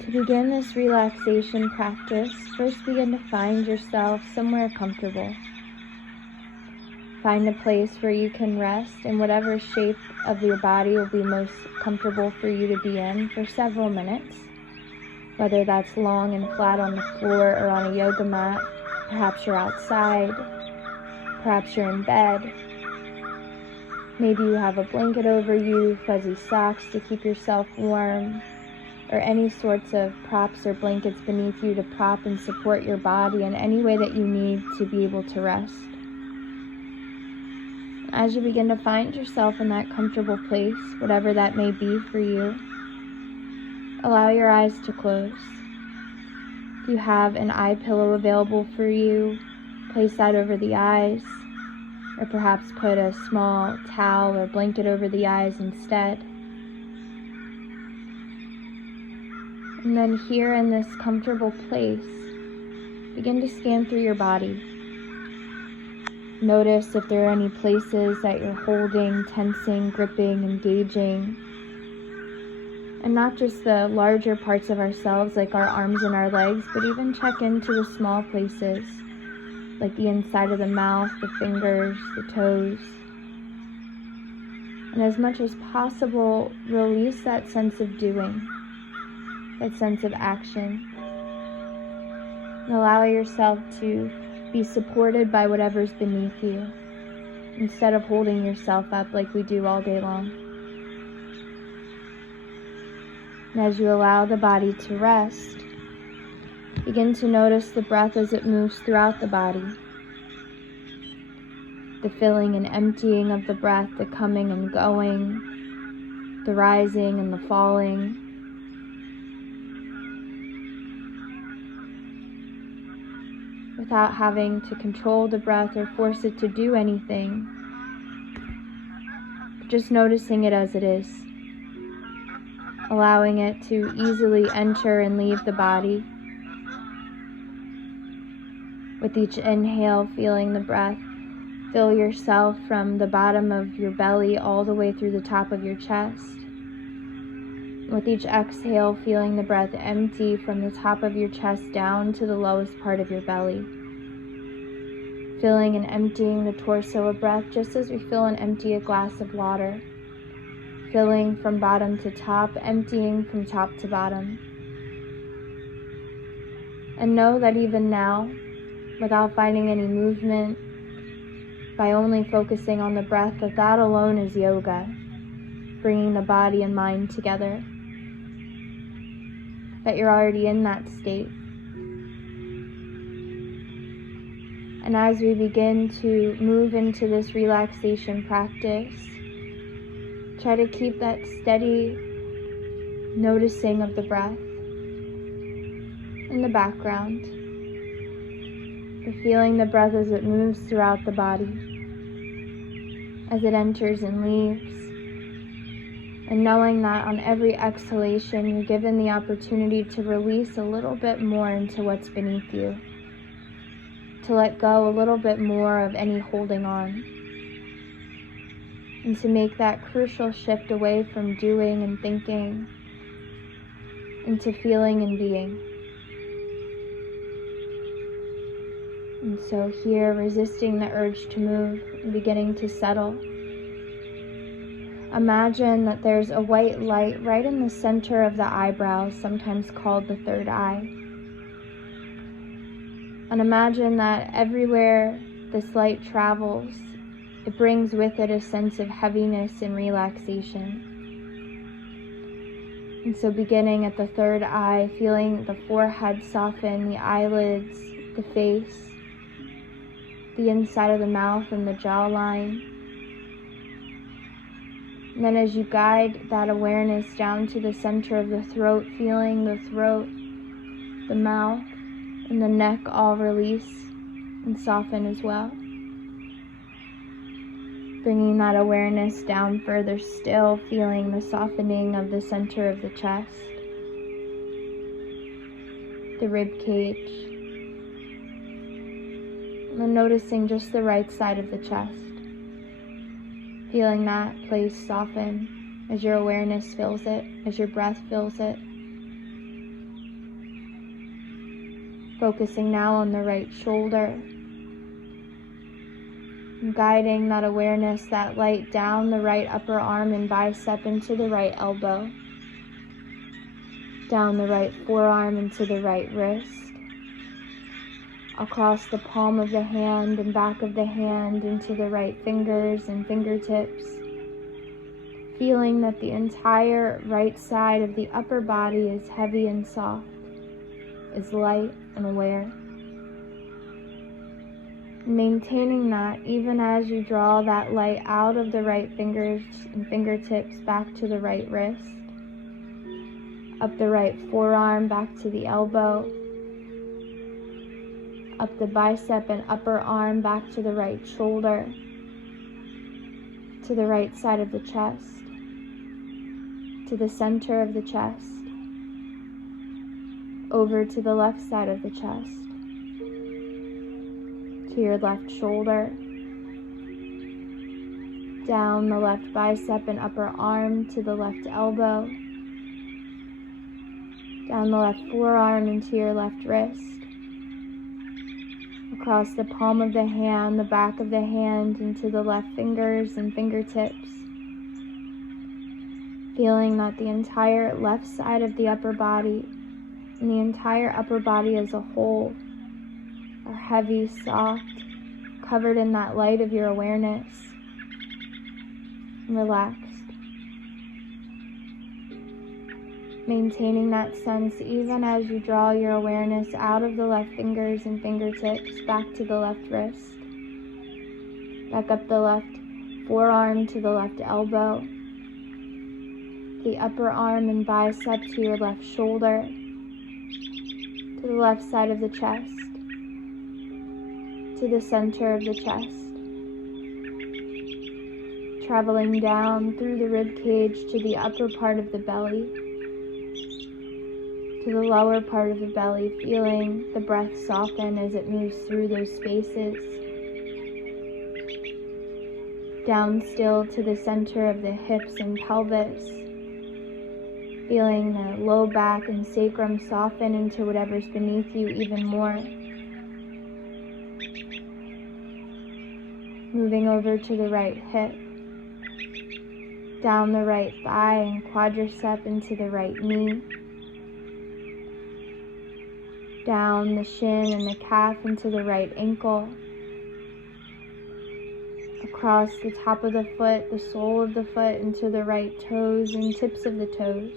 To begin this relaxation practice, first begin to find yourself somewhere comfortable. Find a place where you can rest in whatever shape of your body will be most comfortable for you to be in for several minutes, whether that's long and flat on the floor or on a yoga mat. Perhaps you're outside, perhaps you're in bed. Maybe you have a blanket over you, fuzzy socks to keep yourself warm, or any sorts of props or blankets beneath you to prop and support your body in any way that you need to be able to rest. As you begin to find yourself in that comfortable place, whatever that may be for you, allow your eyes to close. If you have an eye pillow available for you, place that over the eyes, or perhaps put a small towel or blanket over the eyes instead. And then here in this comfortable place, begin to scan through your body. Notice if there are any places that you're holding, tensing, gripping, engaging. And not just the larger parts of ourselves like our arms and our legs, but even check into the small places like the inside of the mouth, the fingers, the toes. And as much as possible, release that sense of doing, that sense of action. And allow yourself to be supported by whatever's beneath you, instead of holding yourself up like we do all day long. And as you allow the body to rest, begin to notice the breath as it moves throughout the body. The filling and emptying of the breath, the coming and going, the rising and the falling. Without having to control the breath or force it to do anything, just noticing it as it is, allowing it to easily enter and leave the body. With each inhale, feeling the breath fill yourself from the bottom of your belly all the way through the top of your chest. With each exhale, feeling the breath empty from the top of your chest down to the lowest part of your belly. Filling and emptying the torso of breath just as we fill and empty a glass of water. Filling from bottom to top, emptying from top to bottom. And know that even now, without finding any movement, by only focusing on the breath, that alone is yoga, bringing the body and mind together. That you're already in that state. And as we begin to move into this relaxation practice, try to keep that steady noticing of the breath in the background, the feeling the breath as it moves throughout the body, as it enters and leaves. And knowing that on every exhalation, you're given the opportunity to release a little bit more into what's beneath you, to let go a little bit more of any holding on, and to make that crucial shift away from doing and thinking into feeling and being. And so here, resisting the urge to move and beginning to settle. Imagine that there's a white light right in the center of the eyebrows, sometimes called the third eye. And imagine that everywhere this light travels, it brings with it a sense of heaviness and relaxation. And so beginning at the third eye, feeling the forehead soften, the eyelids, the face, the inside of the mouth and the jawline. And then as you guide that awareness down to the center of the throat, feeling the throat, the mouth, and the neck all release and soften as well. Bringing that awareness down further still, feeling the softening of the center of the chest, the rib cage, and then noticing just the right side of the chest. Feeling that place soften as your awareness fills it, as your breath fills it. Focusing now on the right shoulder. And guiding that awareness, that light, down the right upper arm and bicep into the right elbow. Down the right forearm into the right wrist. Across the palm of the hand and back of the hand into the right fingers and fingertips. Feeling that the entire right side of the upper body is heavy and soft, is light and aware. Maintaining that even as you draw that light out of the right fingers and fingertips back to the right wrist, up the right forearm back to the elbow, up the bicep and upper arm back to the right shoulder, to the right side of the chest, to the center of the chest, over to the left side of the chest, to your left shoulder, down the left bicep and upper arm to the left elbow, down the left forearm into your left wrist, across the palm of the hand, the back of the hand into the left fingers and fingertips. Feeling that the entire left side of the upper body and the entire upper body as a whole are heavy, soft, covered in that light of your awareness, and relaxed. Maintaining that sense even as you draw your awareness out of the left fingers and fingertips back to the left wrist, back up the left forearm to the left elbow, the upper arm and bicep to your left shoulder, to the left side of the chest, to the center of the chest, traveling down through the rib cage to the upper part of the belly, to the lower part of the belly, feeling the breath soften as it moves through those spaces. Down still to the center of the hips and pelvis, feeling the low back and sacrum soften into whatever's beneath you even more. Moving over to the right hip, down the right thigh and quadricep into the right knee, down the shin and the calf into the right ankle, across the top of the foot, the sole of the foot into the right toes and tips of the toes.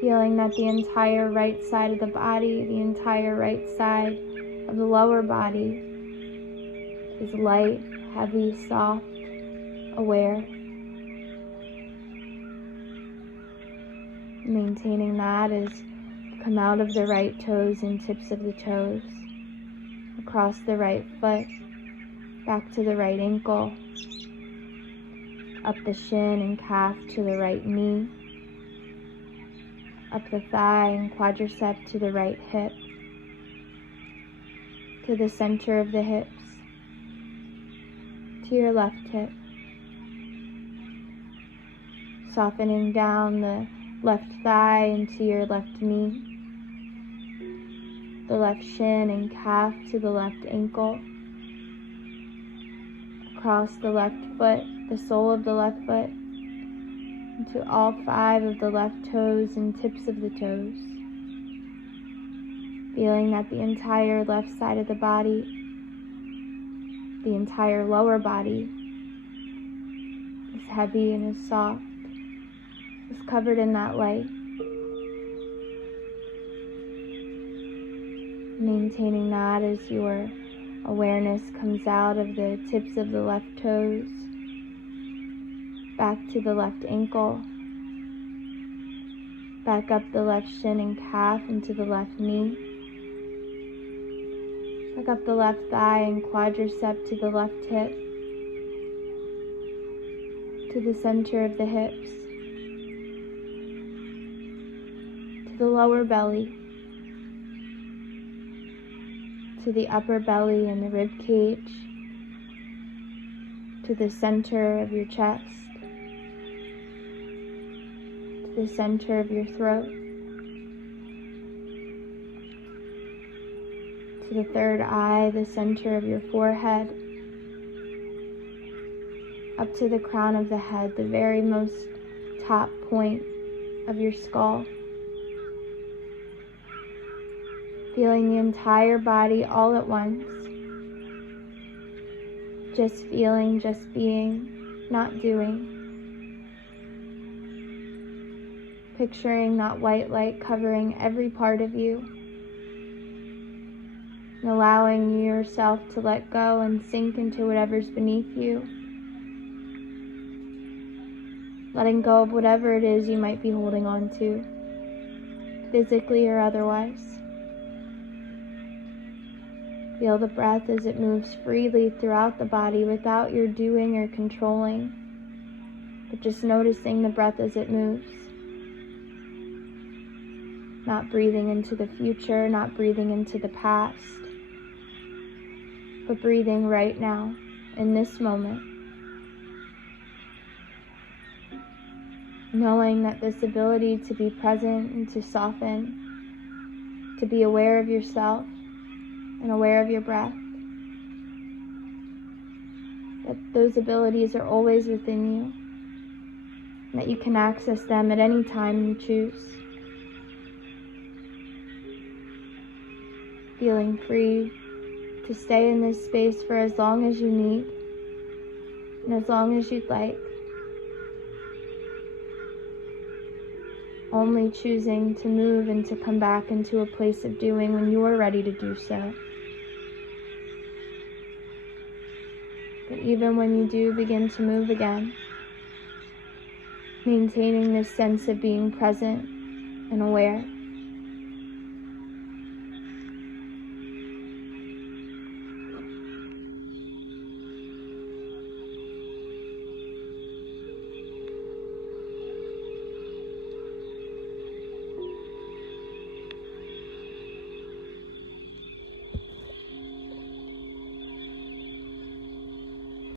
Feeling that the entire right side of the body, the entire right side of the lower body is light, heavy, soft, aware. Maintaining that as you come out of the right toes and tips of the toes, across the right foot, back to the right ankle, up the shin and calf to the right knee, up the thigh and quadricep to the right hip, to the center of the hips, to your left hip, softening down the left thigh into your left knee, the left shin and calf to the left ankle, across the left foot, the sole of the left foot, into all 5 of the left toes and tips of the toes. Feeling that the entire left side of the body, the entire lower body, is heavy and is soft, is covered in that light. Maintaining that as your awareness comes out of the tips of the left toes, back to the left ankle, back up the left shin and calf into the left knee, back up the left thigh and quadricep to the left hip, to the center of the hips, to the lower belly, to the upper belly and the rib cage, to the center of your chest, to the center of your throat, to the third eye, the center of your forehead, up to the crown of the head, the very most top point of your skull. Feeling the entire body all at once. Just feeling, just being, not doing. Picturing that white light covering every part of you. And allowing yourself to let go and sink into whatever's beneath you. Letting go of whatever it is you might be holding on to, physically or otherwise. Feel the breath as it moves freely throughout the body without your doing or controlling, but just noticing the breath as it moves. Not breathing into the future, not breathing into the past, but breathing right now, in this moment. Knowing that this ability to be present and to soften, to be aware of yourself and aware of your breath, that those abilities are always within you, and that you can access them at any time you choose. Feeling free to stay in this space for as long as you need and as long as you'd like. Only choosing to move and to come back into a place of doing when you are ready to do so. But even when you do begin to move again, maintaining this sense of being present and aware.